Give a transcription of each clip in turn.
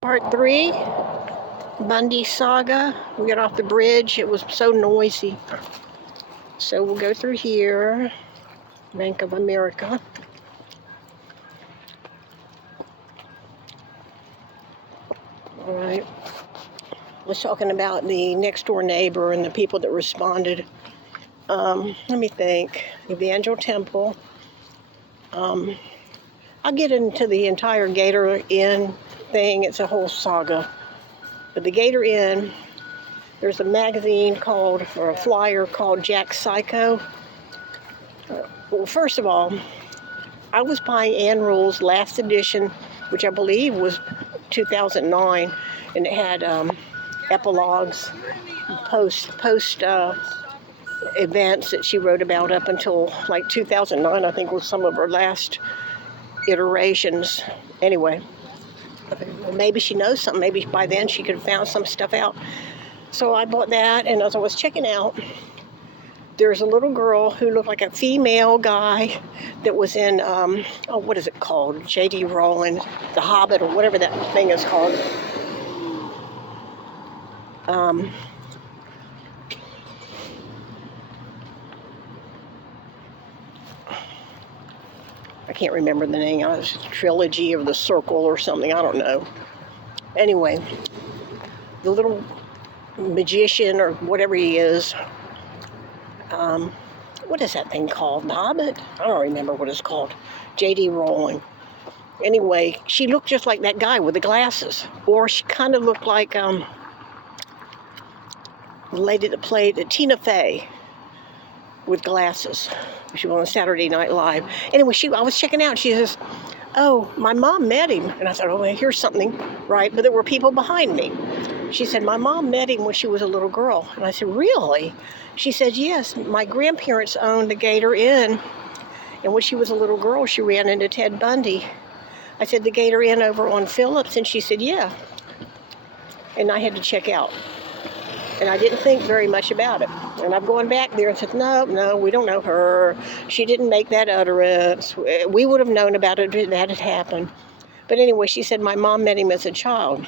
Part 3, Bundy Saga. We got off the bridge. It was so noisy. So we'll go through here. Bank of America. All right. Was talking about the next door neighbor and the people that responded. Let me think. Evangel Temple. I'll get into the entire Gator Inn thing. It's a whole saga. But the Gator Inn, there's a magazine called, or a flyer called Jack Psycho. Well, first of all, I was buying Ann Rule's last edition, which I believe was 2009, and it had epilogues, post events that she wrote about up until like 2009, I think was some of her last iterations. Anyway, maybe she knows something. Maybe by then she could have found some stuff out. So I bought that, and as I was checking out, there's a little girl who looked like a female guy that was in, what is it called? J.D. Rowling, The Hobbit, or whatever that thing is called. I can't remember the name. It was a trilogy of the Circle or something. I don't know. Anyway, the little magician or whatever he is, what is that thing called? The Hobbit? I don't remember what it's called. J.D. Rowling. Anyway, she looked just like that guy with the glasses. Or she kind of looked like the lady that played Tina Fey with glasses. She was on Saturday Night Live. Anyway, I was checking out. She says, "Oh, my mom met him." And I thought, "Oh, well, here's something," right? But there were people behind me. She said, "My mom met him when she was a little girl." And I said, "Really?" She said, "Yes, my grandparents owned the Gator Inn. And when she was a little girl, she ran into Ted Bundy." I said, "The Gator Inn over on Phillips?" And she said, "Yeah." And I had to check out. And I didn't think very much about it. And I'm going back there and said, no, we don't know her. She didn't make that utterance. We would have known about it if that had happened. But anyway, she said, "My mom met him as a child."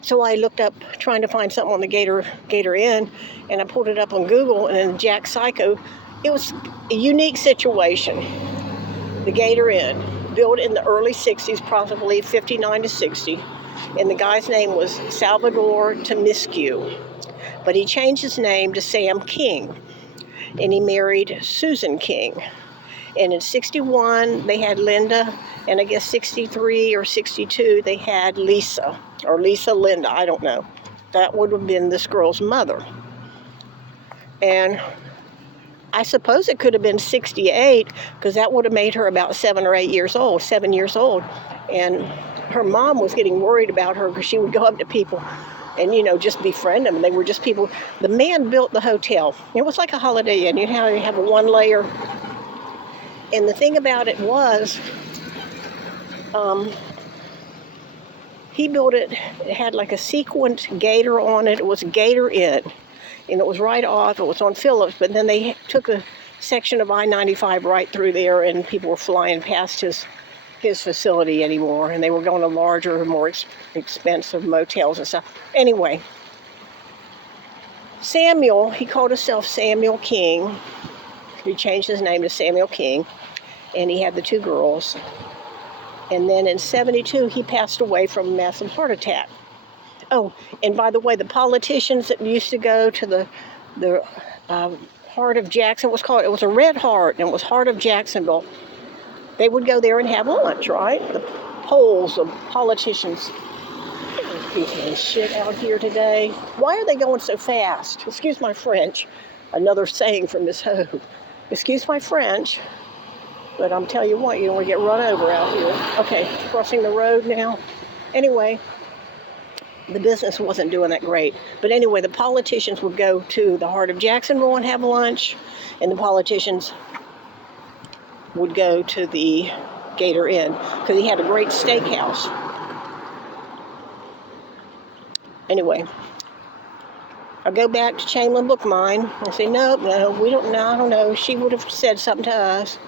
So I looked up trying to find something on the Gator Inn, and I pulled it up on Google, and in Jack Psycho, it was a unique situation. The Gator Inn, built in the early 60s, probably 59 to 60, and the guy's name was Salvador Tomiscu. But he changed his name to Sam King, and he married Susan King. And in 61, they had Linda, and I guess 63 or 62, they had Lisa, or Lisa Linda, I don't know. That would have been this girl's mother. And I suppose it could have been 68, because that would have made her about 7 years old. And her mom was getting worried about her because she would go up to people and, just befriend them. They were just people. The man built the hotel. It was like a Holiday Inn. You have a one layer. And the thing about it was, he built it. It had like a sequined gator on it. It was Gator Inn. And it was right off. It was on Phillips. But then they took a section of I-95 right through there, and people were flying past his facility anymore, and they were going to larger, more expensive motels and stuff. Anyway, Samuel, he called himself Samuel King. He changed his name to Samuel King, and he had the 2 girls. And then in 72, he passed away from a massive heart attack. Oh, and by the way, the politicians that used to go to the Heart of Jackson, it was a Red Heart, and it was Heart of Jacksonville. They would go there and have lunch, right? The polls of politicians. Pieces of shit out here today. Why are they going so fast? Excuse my French. Another saying from Miss Ho. Excuse my French, but I'm telling you what, you don't want to get run over out here. Okay, crossing the road now. Anyway, the business wasn't doing that great. But anyway, the politicians would go to the Heart of Jacksonville and have lunch, and the politicians would go to the Gator Inn because he had a great steakhouse. Anyway, I go back to Chamberlain Book Mine and say, no, we don't know. I don't know. She would have said something to us.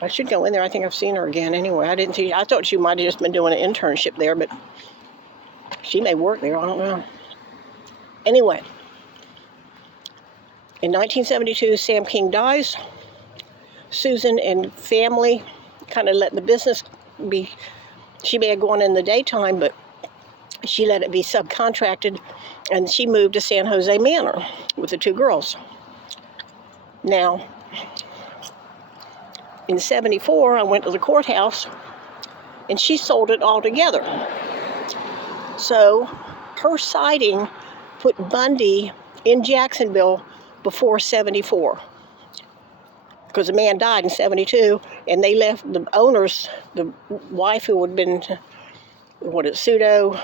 I should go in there. I think I've seen her again anyway. I thought she might have just been doing an internship there, but she may work there. I don't know. Anyway, in 1972, Sam King dies. Susan and family kind of let the business be. She may have gone in the daytime, but she let it be subcontracted, and she moved to San Jose Manor with the two girls. Now, in 74, I went to the courthouse, and she sold it all together. So her siding put Bundy in Jacksonville before 74. Because the man died in 72, and they left the owners, the wife who had been, pseudo,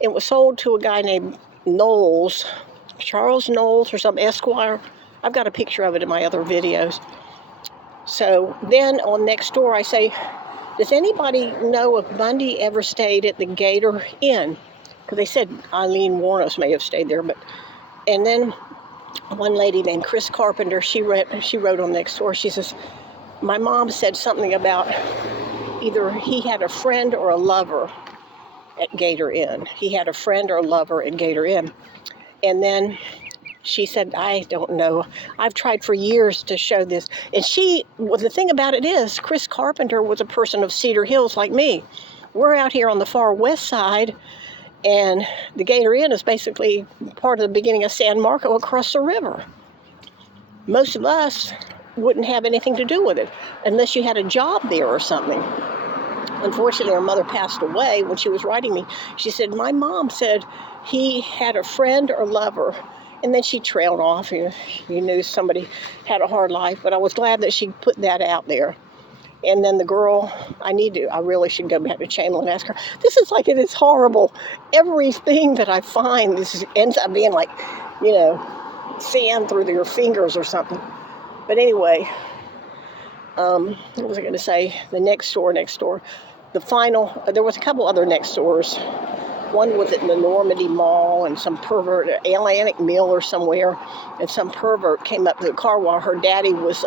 it was sold to a guy named Knowles, Charles Knowles or some Esquire. I've got a picture of it in my other videos. So then on next door, I say, does anybody know if Bundy ever stayed at the Gator Inn? Because they said Eileen Warnos may have stayed there, and then one lady named Chris Carpenter, she wrote on next door, she says, my mom said something about either he had a friend or a lover at Gator Inn. He had a friend or a lover at Gator Inn. And then she said, I don't know. I've tried for years to show this. And the thing about it is, Chris Carpenter was a person of Cedar Hills like me. We're out here on the far west side, and the Gator Inn is basically part of the beginning of San Marco across the river. Most of us wouldn't have anything to do with it unless you had a job there or something. Unfortunately, her mother passed away when she was writing me. She said, my mom said he had a friend or lover. And then she trailed off. You knew somebody had a hard life. But I was glad that she put that out there. And then the girl, I really should go back to Chamberlain and ask her. This is like, it is horrible. Everything that I find, ends up being like, sand through your fingers or something. But anyway, what was I going to say? The next door. The final, there was a couple other next doors. One was at the Normandy Mall, and some pervert, Atlantic Mill or somewhere, and some pervert came up to the car while her daddy was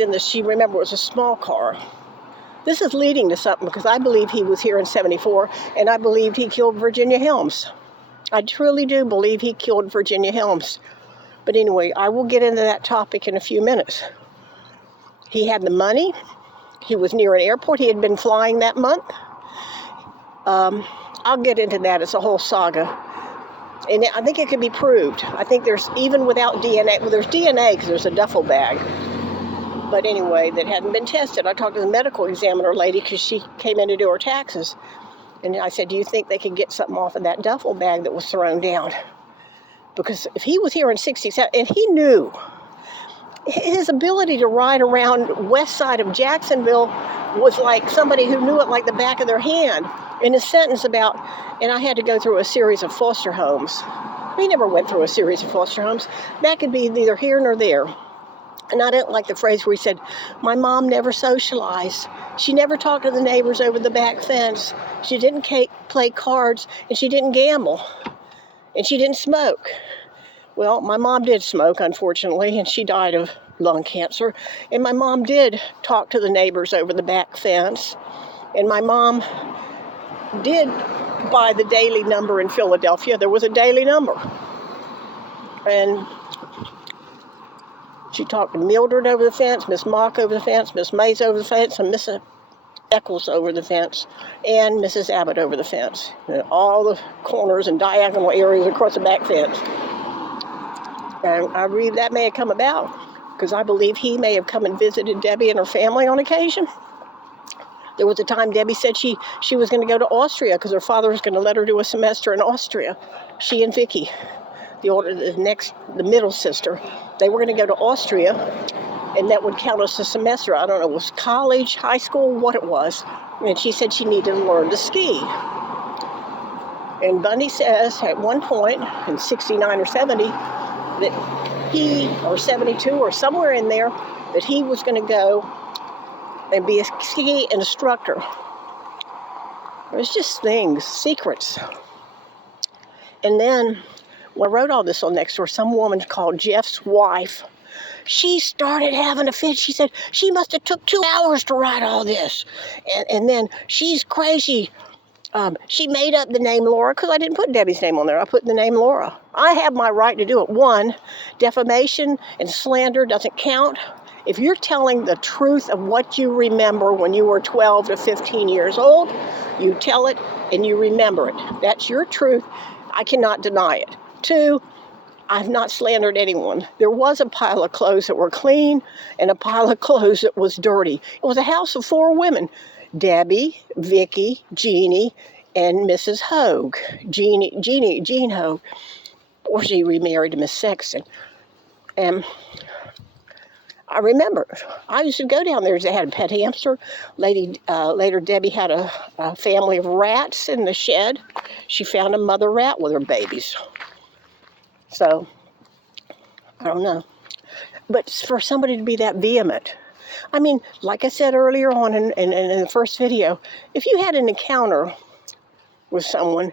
in this. She remembered it was a small car. This is leading to something, because I believe he was here in 74, and I believed he killed Virginia Helms. I truly do believe he killed Virginia Helms. But anyway, I will get into that topic in a few minutes. He had the money. He was near an airport. He had been flying that month. I'll get into that. It's a whole saga. And I think it can be proved. I think even without DNA, there's DNA because there's a duffel bag. But anyway, that hadn't been tested. I talked to the medical examiner lady because she came in to do her taxes. And I said, do you think they could get something off of that duffel bag that was thrown down? Because if he was here in 67, and he knew, his ability to ride around west side of Jacksonville was like somebody who knew it like the back of their hand. In a sentence about, and I had to go through a series of foster homes. He never went through a series of foster homes. That could be neither here nor there. And I didn't like the phrase where he said, my mom never socialized. She never talked to the neighbors over the back fence. She didn't play cards, and she didn't gamble. And she didn't smoke. Well, my mom did smoke, unfortunately, and she died of lung cancer. And my mom did talk to the neighbors over the back fence. And my mom did buy the daily number in Philadelphia. There was a daily number. And she talked to Mildred over the fence, Miss Mock over the fence, Miss Mays over the fence, and Miss Eccles over the fence, and Mrs. Abbott over the fence. All the corners and diagonal areas across the back fence. And I believe that may have come about because I believe he may have come and visited Debbie and her family on occasion. There was a time Debbie said she was going to go to Austria because her father was going to let her do a semester in Austria. She and Vicky, the middle sister, they were going to go to Austria, and that would count as a semester. I don't know, it was college, high school, what it was. And she said she needed to learn to ski. And Bundy says at one point in 69 or 70 that he, or 72 or somewhere in there, that he was going to go and be a ski instructor. It was just things, secrets. And then, when I wrote all this on Nextdoor, some woman called Jeff's wife She started having a fit. She said she must have took 2 hours to write all this. And then she's crazy. She made up the name Laura because I didn't put Debbie's name on there. I put the name Laura. I have my right to do it. One, defamation and slander doesn't count. If you're telling the truth of what you remember when you were 12 to 15 years old, you tell it and you remember it. That's your truth. I cannot deny it. Two, I've not slandered anyone. There was a pile of clothes that were clean and a pile of clothes that was dirty. It was a house of 4 women. Debbie, Vicky, Jeannie, and Mrs. Hogue. Jean Hogue. Or she remarried to Miss Sexton. And I remember, I used to go down there. They had a pet hamster. Later, Debbie had a family of rats in the shed. She found a mother rat with her babies. So, I don't know. But for somebody to be that vehement, I mean, like I said earlier on in the first video, if you had an encounter with someone,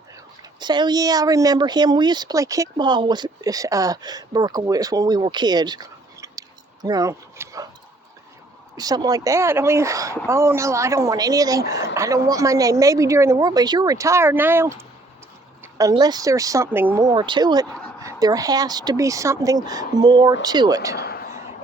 say, oh yeah, I remember him. We used to play kickball with Berkowitz when we were kids. You know, something like that. I mean, oh no, I don't want anything. I don't want my name. Maybe during the war, but you're retired now. Unless there's something more to it, there has to be something more to it.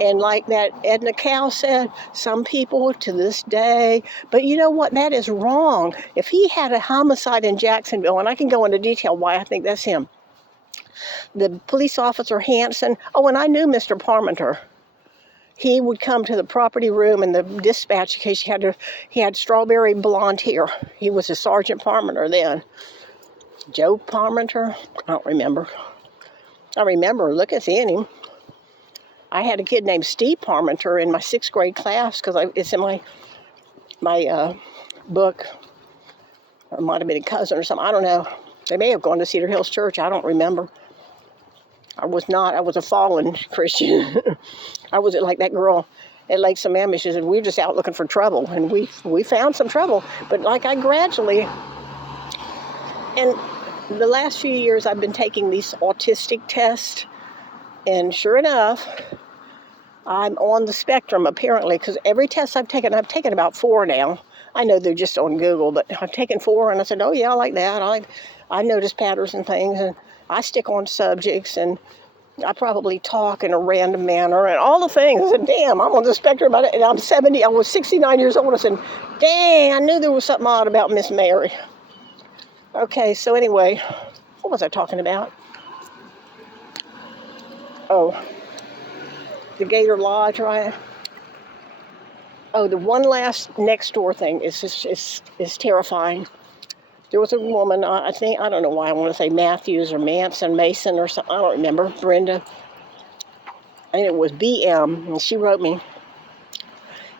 And like that Edna Cow said, some people to this day, but you know what? That is wrong. If he had a homicide in Jacksonville, and I can go into detail why I think that's him. The police officer Hanson, oh, and I knew Mr. Parmenter. He would come to the property room in the dispatch case. He had strawberry blonde hair. He was a Sergeant Parmenter then. Joe Parmenter? I don't remember. I remember looking at him. I had a kid named Steve Parmenter in my 6th grade class because it's in my book. Or it might have been a cousin or something. I don't know. They may have gone to Cedar Hills Church. I don't remember. I was not. I was a fallen Christian. I was like that girl at Lake Sammamish. She said, we were just out looking for trouble. And we found some trouble. But like I gradually, and the last few years I've been taking these autistic tests. And sure enough, I'm on the spectrum apparently. Because every test I've taken about 4 now. I know they're just on Google. But I've taken 4 and I said, oh yeah, I like that. I notice patterns and things. And I stick on subjects and I probably talk in a random manner and all the things. I said, damn, I'm on the spectrum. And I'm 70, I was 69 years old. I said, dang, I knew there was something odd about Miss Mary. Okay, so anyway, what was I talking about? Oh, the Gator Lodge, right? Oh, the one last next door thing is terrifying. There was a woman, I don't know why I want to say Matthews or Mason or something, I don't remember, Brenda. And it was BM, and she wrote me.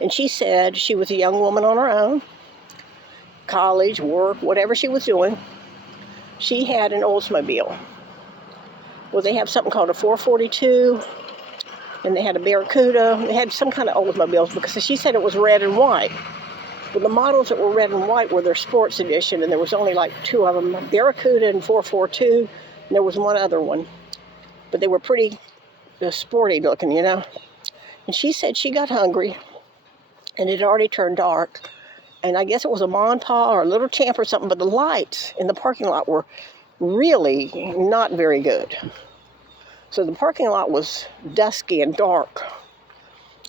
And she said she was a young woman on her own, college, work, whatever she was doing. She had an Oldsmobile. Well, they have something called a 442, and they had a Barracuda. They had some kind of Oldsmobiles because she said it was red and white. Well, the models that were red and white were their sports edition, and there was only like 2 of them, Barracuda and 442, and there was one other one. But they were pretty sporty looking, you know. And she said she got hungry, and it had already turned dark. And I guess it was a Monpa or a Little Champ or something, but the lights in the parking lot were really not very good. So the parking lot was dusky and dark.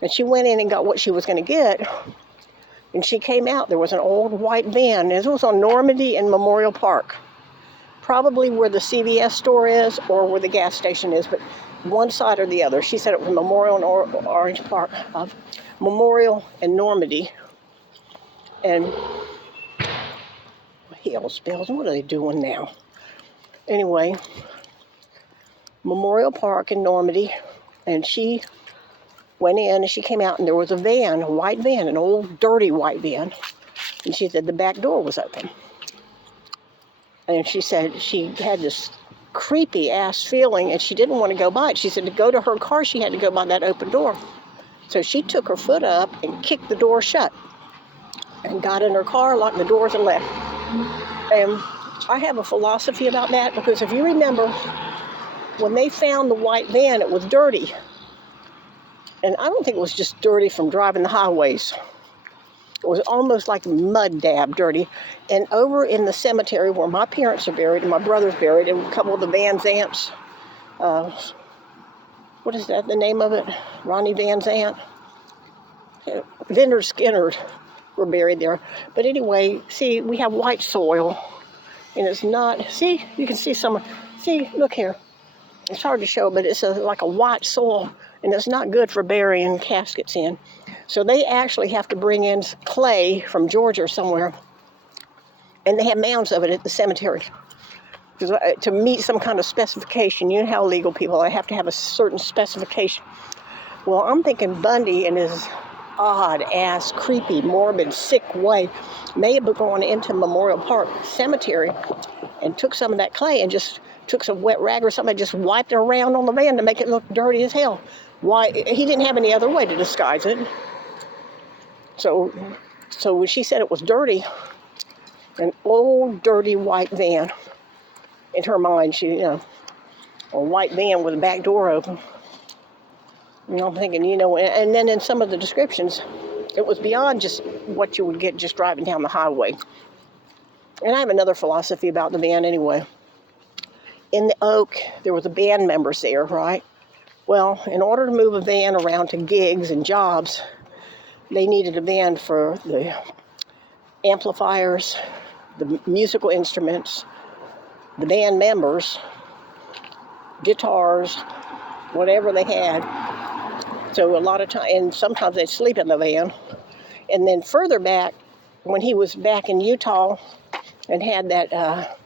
And she went in and got what she was going to get. And she came out. There was an old white van. It was on Normandy and Memorial Park. Probably where the CVS store is or where the gas station is, but one side or the other. She said it was Memorial and Orange Park. Memorial and Normandy. And hills, bills, what are they doing now? Anyway, Memorial Park in Normandy. And she went in and she came out and there was a van, a white van, an old dirty white van. And she said the back door was open. And she said she had this creepy ass feeling and she didn't want to go by it. She said to go to her car, she had to go by that open door. So she took her foot up and kicked the door shut and got in her car, locked the doors and left. And I have a philosophy about that because if you remember, when they found the white van, it was dirty. And I don't think it was just dirty from driving the highways. It was almost like mud dab dirty. And over in the cemetery where my parents are buried and my brother's buried, and a couple of the Van Zants, what is that, the name of it? Ronnie Van Zant? Venter Skinner were buried there. But anyway, see, we have white soil. And it's not, see, you can see some, see, look here. It's hard to show, but it's like a white soil, and it's not good for burying caskets in. So they actually have to bring in clay from Georgia or somewhere, and they have mounds of it at the cemetery. Because to meet some kind of specification, you know how legal people, they have to have a certain specification. Well, I'm thinking Bundy in his odd-ass, creepy, morbid, sick way may have gone into Memorial Park Cemetery and took some of that clay and just took some wet rag or something and just wiped it around on the van to make it look dirty as hell. Why? He didn't have any other way to disguise it. So when she said it was dirty, an old, dirty white van, in her mind, a white van with a back door open. I'm thinking, and then in some of the descriptions, it was beyond just what you would get just driving down the highway. And I have another philosophy about the van anyway. In the Oak, there was a band members there, right? Well, in order to move a van around to gigs and jobs, they needed a van for the amplifiers, the musical instruments, the band members, guitars, whatever they had. So a lot of time, and sometimes they'd sleep in the van. And then further back, when he was back in Utah and had that,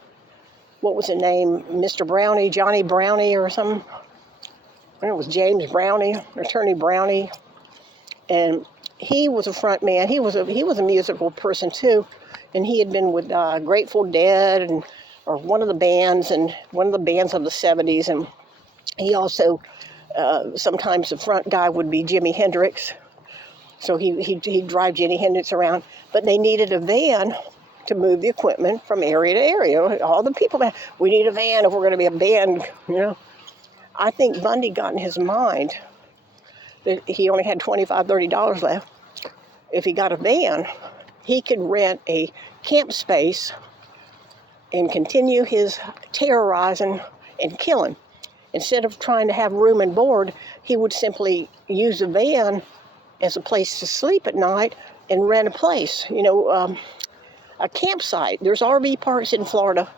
what was the name, Mr. Brownie, Johnny Brownie or something? I think it was James Brownie, Attorney Brownie. And he was a front man. He was a musical person too. And he had been with Grateful Dead or one of the bands of the 70s. And he also, sometimes the front guy would be Jimi Hendrix. So he'd drive Jimi Hendrix around. But they needed a van to move the equipment from area to area. All the people, we need a van if we're going to be a band, I think Bundy got in his mind that he only had $25, $30 left. If he got a van, he could rent a camp space and continue his terrorizing and killing. Instead of trying to have room and board, he would simply use a van as a place to sleep at night and rent a place, a campsite. There's RV parks in Florida,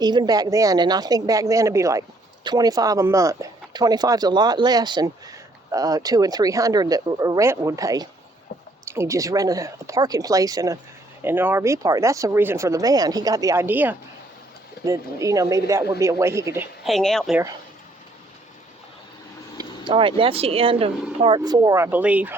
even back then, and I think back then it'd be like $25 a month. $25 is a lot less than $200 and $300 that rent would pay. You just rent a parking place in an RV park. That's the reason for the van. He got the idea that maybe that would be a way he could hang out there. All right, that's the end of part 4, I believe.